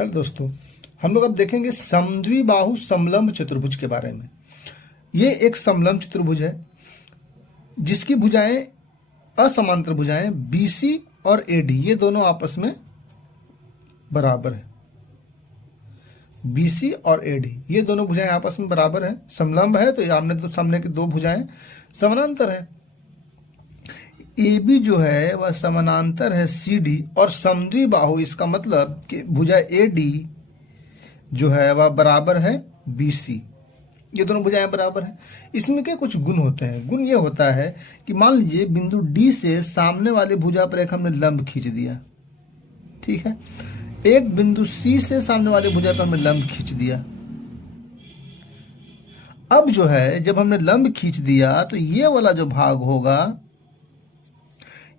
Hello दोस्तों, हम लोग अब देखेंगे समद्विबाहु समलंब चतुर्भुज के बारे में। ये एक समलंब चतुर्भुज है जिसकी भुजाएं असमांतर भुजाएं BC और AD ये दोनों आपस में बराबर है। BC और AD ये दोनों भुजाएं आपस में बराबर हैं। समलंब है तो आमने तो सामने की दो भुजाएं समानांतर है। AB जो है वह समानांतर है CD और समद्विबाहु इसका मतलब कि भुजा AD जो है वह बराबर है BC। ये दोनों भुजाएं बराबर हैं। इसमें क्या कुछ गुण होते हैं। गुण ये होता है कि मान लीजिए बिंदु D से सामने वाले भुजा पर एक हमने लंब खींच दिया, ठीक है। एक बिंदु C से सामने वाले भुजा पर हमने लंब खींच दिया। अब जो है जब हमने लंब खींच दिया तो ये वाला जो भाग होगा,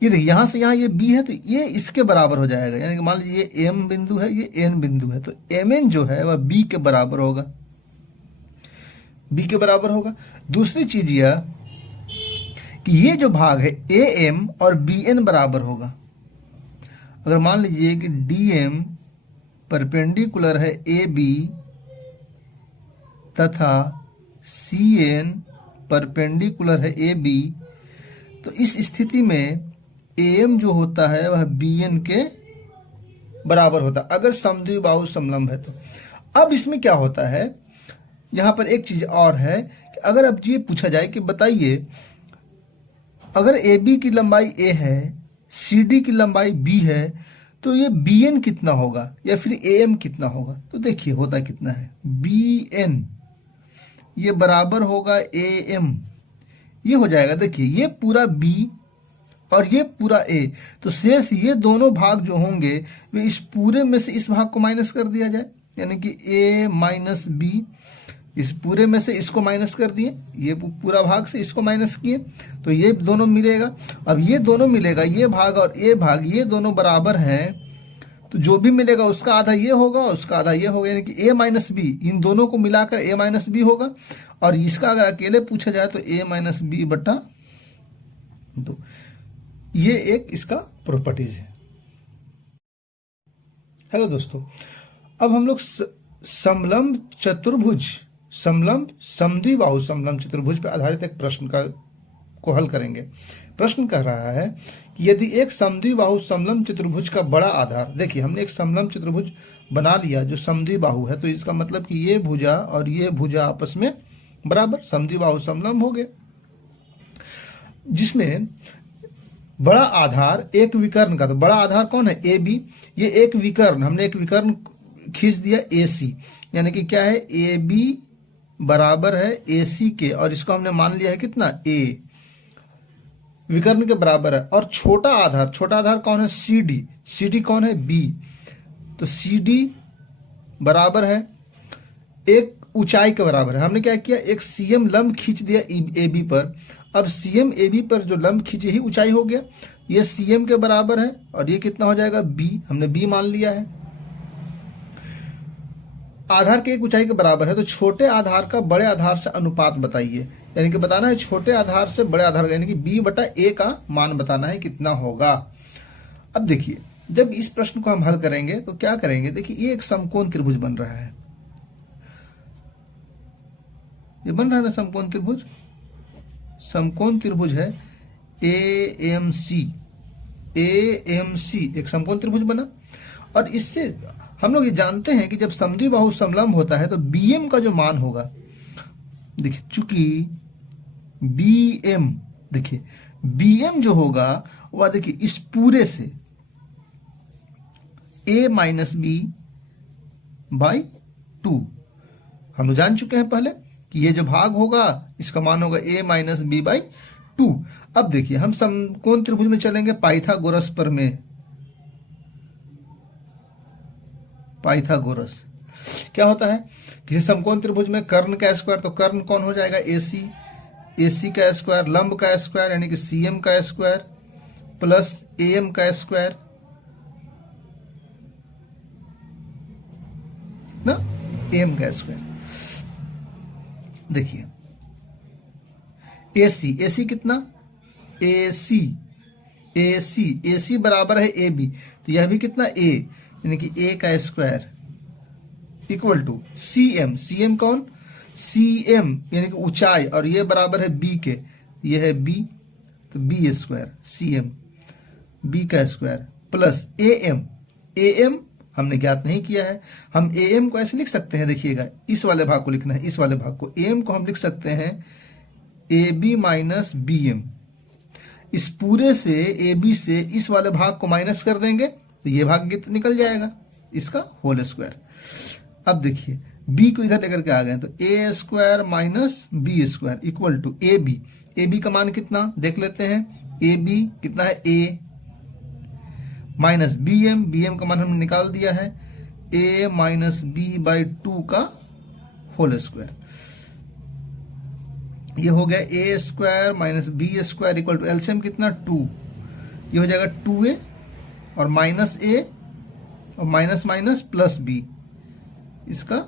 ये देखिए यहां से यहां ये B है तो ये इसके बराबर हो जाएगा। यानी कि मान लीजिए ये M बिंदु है, ये N बिंदु है, तो MN जो है वह B के बराबर होगा, B के बराबर होगा। दूसरी चीज यह कि ये जो भाग है AM और BN बराबर होगा। अगर मान लीजिए कि DM परपेंडिकुलर है AB तथा CN परपेंडिकुलर है AB, तो इस स्थिति में AM जो होता है वह BN के बराबर होता है अगर समद्विबाहु समलंब है तो। अब इसमें क्या होता है, यहां पर एक चीज और है कि अगर अब ये पूछा जाए कि बताइए अगर AB की लंबाई A है, CD की लंबाई B है, तो ये BN कितना होगा या फिर AM कितना होगा। तो देखिए होता कितना है, BN ये बराबर होगा AM, ये हो जाएगा। देखिए ये पूरा B और ये पूरा A, तो शेष ये दोनों भाग जो होंगे वे इस पूरे में से इस भाग को माइनस कर दिया जाए, यानी कि A माइनस B। इस पूरे में से इसको माइनस कर दिए, ये पूरा भाग से इसको माइनस किए तो ये दोनों मिलेगा। अब ये दोनों मिलेगा, ये भाग और ये भाग ये दोनों बराबर हैं, तो जो भी मिलेगा उसका आधा ये होगा और उसका आधा ये होगा, यानी कि A माइनस B इन दोनों को मिलाकर A माइनस B होगा। और इसका अगर अकेले पूछा जाए तो A माइनस B बटा 2। ये एक इसका प्रॉपर्टीज है। हेलो दोस्तों, अब हम लोग समलंब चतुर्भुज समलंब समद्विबाहु समलंब चतुर्भुज पर आधारित एक प्रश्न को हल करेंगे। प्रश्न कह रहा है कि यदि एक समद्विबाहु समलंब चतुर्भुज का बड़ा आधार, देखिए हमने एक समलंब चतुर्भुज बना लिया जो समद्विबाहु है, तो इसका मतलब कि ये भुजा और ये भुजा आपस में बराबर समद्विबाहु समलंब हो गए, जिसमें बड़ा आधार एक विकर्ण का। तो बड़ा आधार कौन है, AB। ये एक विकर्ण, हमने एक विकर्ण खींच दिया AC, यानी कि क्या है AB बराबर है AC के, और इसको हमने मान लिया है कितना A, विकर्ण के बराबर है। और छोटा आधार कौन है, CD कौन है, B। तो CD बराबर है एक ऊंचाई के बराबर है। हमने क्या किया, एक CM लंब खींच दिया AB पर। अब CM AB पर जो लंब खींचे ही ऊंचाई हो गया, ये CM के बराबर है और ये कितना हो जाएगा B, हमने B मान लिया है। आधार के एक ऊंचाई के बराबर है, तो छोटे आधार का बड़े आधार से अनुपात बताइए, यानी कि बताना है छोटे आधार से बड़े आधार यानी कि B बटा A का मान बताना है कितना होगा। अब देखिए जब इस प्रश्न को हम हल करेंगे तो क्या करेंगे, देखिए ये एक समकोण त्रिभुज बन रहा है, ये बन रहा है ना समकोण त्रिभुज। समकोण त्रिभुज है AMC एक समकोण त्रिभुज बना। और इससे हम लोग ये जानते हैं कि जब समद्विबाहु समलंब होता है तो BM का जो मान होगा, देखिए चूंकि BM, देखिए BM जो होगा वह देखिए इस पूरे से A माइनस B बाई 2 हम लोग जान चुके हैं पहले कि ये जो भाग होगा इसका मान होगा A माइनस B बाई 2। अब देखिए हम समकोण त्रिभुज में चलेंगे पाइथागोरस पर में। पाइथागोरस क्या होता है, किसी समकोण त्रिभुज में कर्ण का स्क्वायर, तो कर्ण कौन हो जाएगा AC का स्क्वायर, लंब का स्क्वायर यानी कि CM का स्क्वायर प्लस AM का स्क्वायर ना, AM का स्क्वायर। देखिए AC कितना, AC बराबर है AB, तो यह भी कितना A, यानी कि A का square equal to C M, C M कौन, सी एम यानी कि ऊंचाई, और ये बराबर है बी के, ये है बी, तो B square C M B का square plus A M, A M हमने ज्ञात नहीं किया है, हम ए एम को ऐसे लिख सकते हैं, देखिएगा इस वाले भाग को लिखना है, इस वाले भाग को, ए एम को हम लिख सकते हैं A B minus B M, इस पूरे से ए बी से इस वाले भाग को माइनस कर देंगे तो ये भाग निकल जाएगा, इसका होल स्क्वायर। अब देखिए b को इधर लेकर के आ गए तो A square minus B square equal to A B, A B का मान कितना देख लेते हैं, ए बी कितना है a minus B M, B M का मान हमने निकाल दिया है a माइनस बी बाई 2 का होल स्क्वायर, ये हो गया A square minus B square equal to LCM कितना 2, ये हो जाएगा 2a और माइनस a और माइनस माइनस प्लस b, इसका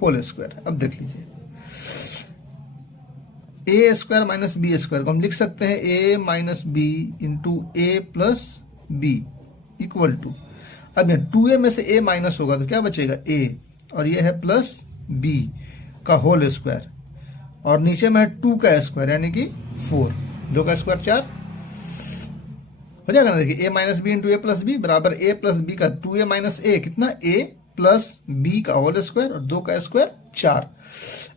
होल स्क्वायर। अब देख लीजिए A square minus B square को हम लिख सकते हैं a minus B into A plus B equal to, अब 2a में से a माइनस होगा तो क्या बचेगा a, और ये है प्लस b का होल स्क्वायर, और नीचे में है 2 का स्क्वायर यानी कि 4, 2 का स्क्वायर 4 हो जाएगा ना। देखिए a minus B into A plus B बराबर a प्लस बी का 2a माइनस a कितना a प्लस b का होल स्क्वायर और 2 का स्क्वायर 4।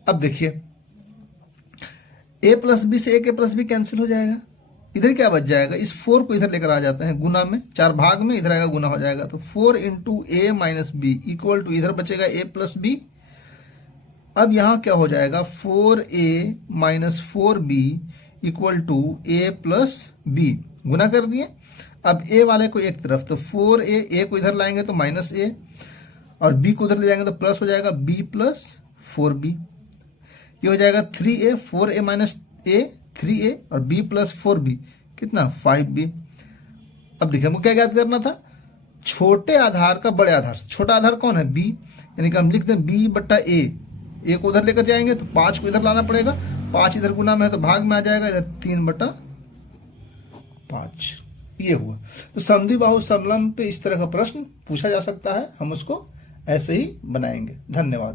अब देखिए a प्लस बी से a के प्लस बी कैंसिल हो जाएगा, इधर क्या बच जाएगा, इस 4 को इधर लेकर आ जाते हैं गुना में, 4 भाग में इधर आएगा गुना हो जाएगा, तो 4 into A minus B equal to इधर बचेगा a प्लस बी। अब यहां क्या हो जाएगा 4a minus 4b equal to a plus B, गुना कर दिए। अब a वाले को एक तरफ, तो 4a, a को इधर लाएंगे तो माइनस a और b को उधर ले जाएंगे तो प्लस हो जाएगा b प्लस 4b, ये हो जाएगा 3a, 4a minus a 3a और b प्लस 4b कितना 5b। अब देखिए हमको क्या ज्ञात करना था, छोटे आधार का बड़े आधार से, छोटा आधार कौन है b, यानी कि हम लिखते हैं b बट्टा a, a को उधर लेकर जाएंगे तो 5 को इधर लाना पड़ेगा, 5 इधर गुना में है तो भाग में आ जाएगा, इधर 3 बटा 5, ये हुआ। तो समद्वि बाहु समलंब पे इस तरह का प्रश्न पूछा जा सकता है, हम उसको ऐसे ही बनाएंगे। धन्यवाद।